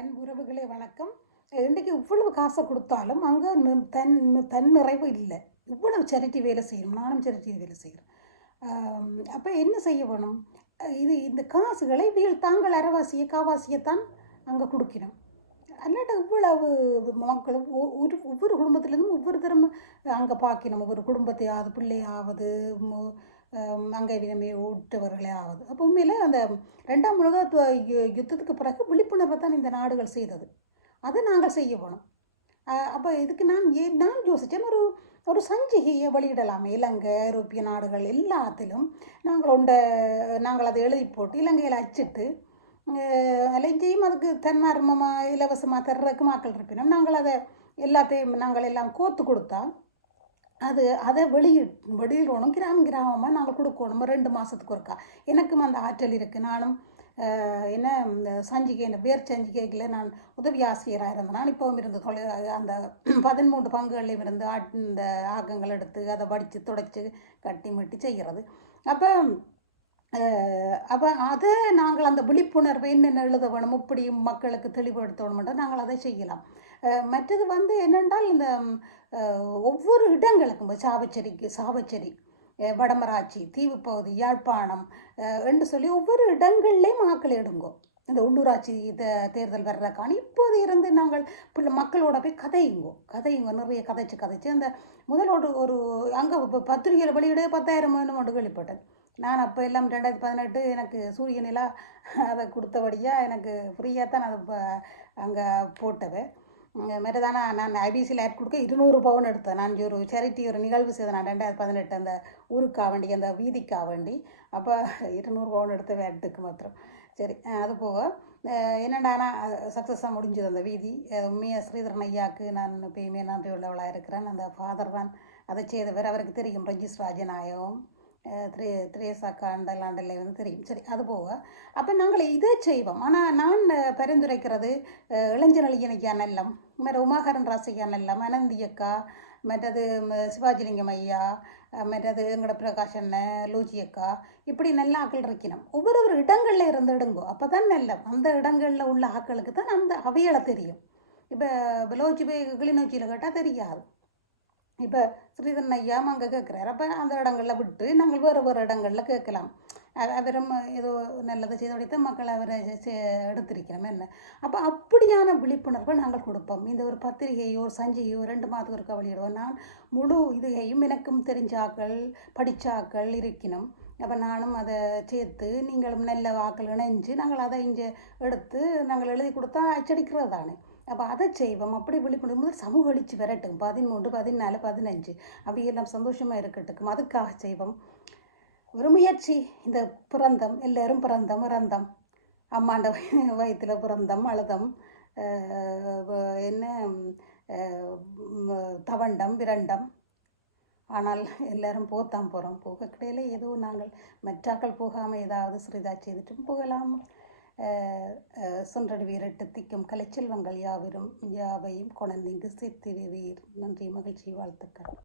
உறவுகளே வணக்கம். இன்றைக்கு இவ்வளவு காசை கொடுத்தாலும் அங்கே தன் நிறைவு இல்லை. இவ்வளவு சேரிட்டி வேலை செய்யணும், நானும் சேரிட்டி வேலை செய்கிறேன். அப்போ என்ன செய்ய வேணும்? இந்த காசுகளை தாங்கள் அரைவாசியை காவாசியைத்தான் அங்கே கொடுக்கணும். அல்லாட்ட இவ்வளவு மக்களும் ஒவ்வொரு குடும்பத்திலேருந்தும் ஒவ்வொரு திறமை அங்கே பார்க்கணும். ஒவ்வொரு குடும்பத்தையாவது பிள்ளையாவது அங்கே வினமே ஊட்டவர்களே ஆகுது. அப்போ உண்மையில் அந்த 2ஆம் உலக யுத்தத்துக்கு பிறகு விழிப்புணர்வை தான் இந்த நாடுகள் செய்தது. அதை நாங்கள் செய்ய போனோம். அப்போ இதுக்கு நான் யோசித்தேன், ஒரு சஞ்சிகையை வெளியிடலாமே. இலங்கை ஐரோப்பிய நாடுகள் எல்லாத்திலும் நாங்கள் அதை எழுதி போட்டு இலங்கையில் அச்சிட்டு இங்கேயும் அதுக்கு தன்மார்மமாக இலவசமாக தர்றதுக்கு மக்கள் இருப்பினோம். நாங்கள் அதை எல்லாத்தையும் நாங்கள் எல்லாம் கோத்து கொடுத்தா அதை வெளியிடணும். கிராமமாக நாங்கள் கொடுக்கணும் 2 மாதத்துக்கு ஒருக்கா. எனக்கும் அந்த ஆற்றல் இருக்குது. நானும் என்ன இந்த சஞ்சிகை, இந்த வேர் சஞ்சிகைகளில் நான் உதவி ஆசிரியராக இருந்தேன். நான் இப்போவும் இருந்து அந்த 13 பங்குகள்லையும் இருந்து இந்த ஆக்கங்கள் எடுத்து அதை வடித்து துடைச்சி கட்டி மட்டி செய்கிறது. அப்போ அதை நாங்கள் அந்த விழிப்புணர்வை என்னென்ன எழுத வேணும், இப்படி மக்களுக்கு தெளிவுபடுத்தணும்ன்ற நாங்கள் அதை செய்யலாம். மற்றது என்னென்றால் இந்த ஒவ்வொரு இடங்களுக்கும் சாவச்சேரி வடமராட்சி தீவு பகுதி யாழ்ப்பாணம் என்று சொல்லி ஒவ்வொரு இடங்கள்லேயும் ஆக்கள் எடுங்கோ. இந்த உள்ளூராட்சி தேர்தல் வர்றதுக்கான இப்போது இருந்து நாங்கள் மக்களோட போய் கதையுங்கோ நிறைய கதைச்சு அந்த முதலோடு ஒரு அங்கே பத்திரிகையில் வெளியிட 10,000 மட்டும் கேள்விப்பட்டேன். நான் அப்போ எல்லாம் 2018 எனக்கு சூரிய நிலா அதை கொடுத்தபடியாக எனக்கு ஃப்ரீயாக தான் அதை அங்கே போட்டது. மாதிரிதானே நான் ஐபிசியில் ஆட் கொடுக்க 200 பவுன் எடுத்தேன். நான் ஒரு சேரிட்டி ஒரு நிகழ்வு செய்தேன். நான் 2018 அந்த ஊருக்காக வேண்டி அந்த வீதிக்காக வேண்டி. அப்போ 200 பவுன் எடுத்த வேட்டுக்கு மாத்திரம். சரி, அது போக என்னென்னா சக்ஸஸாக முடிஞ்சது அந்த வீதி. உண்மையாக ஸ்ரீதரன் ஐயாவுக்கு நான் எப்பயுமே நன்றி உள்ளவளாக இருக்கிறேன். அந்த ஃபாதர் தான் அதை செய்தவர். அவருக்கு தெரியும் ரஞ்சிஸ் ராஜநாயகம் திரேசாக்காண்டலாண்டில் தெரியும். சரி, அது போக அப்போ நாங்கள் இதை செய்வோம். ஆனால் நான் பரிந்துரைக்கிறது இளைஞரளியனைக்கா நல்லம், மற்ற உமாகரன் ராசையா நல்லம், அனந்தியக்கா, மற்றது சிவாஜிலிங்கம் ஐயா, மற்றது எங்கட பிரகாஷ் லூச்சி அக்கா, இப்படி நல்ல ஆக்கள் இருக்கணும். ஒவ்வொரு இடங்களில் இருந்து எடுங்கோ. அப்போ தான் நல்லம். அந்த இடங்களில் உள்ள ஆக்களுக்கு தான் அந்த அவைகளை தெரியும். இப்போ லோச்சி போய் கிளிநொச்சியில் கேட்டால் தெரியாது. இப்போ ஸ்ரீதரன் ஐயா அங்கே கேட்குறாரு. அப்போ அந்த இடங்களில் விட்டு நாங்கள் வேறு இடங்களில் கேட்கலாம். அவரும் ஏதோ நல்லதை செய்தோடைத்தான் மக்களை அவரை எடுத்திருக்கிறோம் என்ன. அப்போ அப்படியான விழிப்புணர்வை நாங்கள் கொடுப்போம். இந்த ஒரு பத்திரிகையோ ஒரு சஞ்சிகையோ 2 மாதத்துக்கு ஒருக்கா வெளியிடுவோம். நான் முழு இதையும் எனக்கும் தெரிஞ்ச ஆக்கள் படித்த ஆக்கள் இருக்கணும். அப்போ நானும் அதை சேர்த்து நீங்களும் நல்ல ஆக்கள் இணைஞ்சு நாங்கள் அதை இங்கே எடுத்து நாங்கள் எழுதி கொடுத்தா அச்சடிக்கிறது தானே. அப்போ அதை செய்வோம். அப்படி விழிப்புணர்வு சமூக எழுச்சி வரட்டும். 13, 14, 15 அவையெல்லாம் சந்தோஷமாக இருக்கட்டும். அதுக்காக செய்வோம் ஒரு முயற்சி. இந்த பிறந்தம் எல்லோரும் பிறந்தம் இறந்தம், அம்மாண்ட வயிற்றில் பிறந்தம் அழுதம், என்ன தவண்டம் விரண்டம். ஆனால் எல்லோரும் போத்தான் போகிறோம். போக கிடையில ஏதோ நாங்கள் மற்றாக்கள் போகாமல் ஏதாவது சிறிதாக செய்துட்டும் போகலாம். சொன்றடி வீரட்டு திக்கும் கலைச்செல்வங்கள் யாவையும் கொணர்ந்து சேர்த்திடுவீர். நன்றி, மகிழ்ச்சி, வாழ்த்துக்கள்.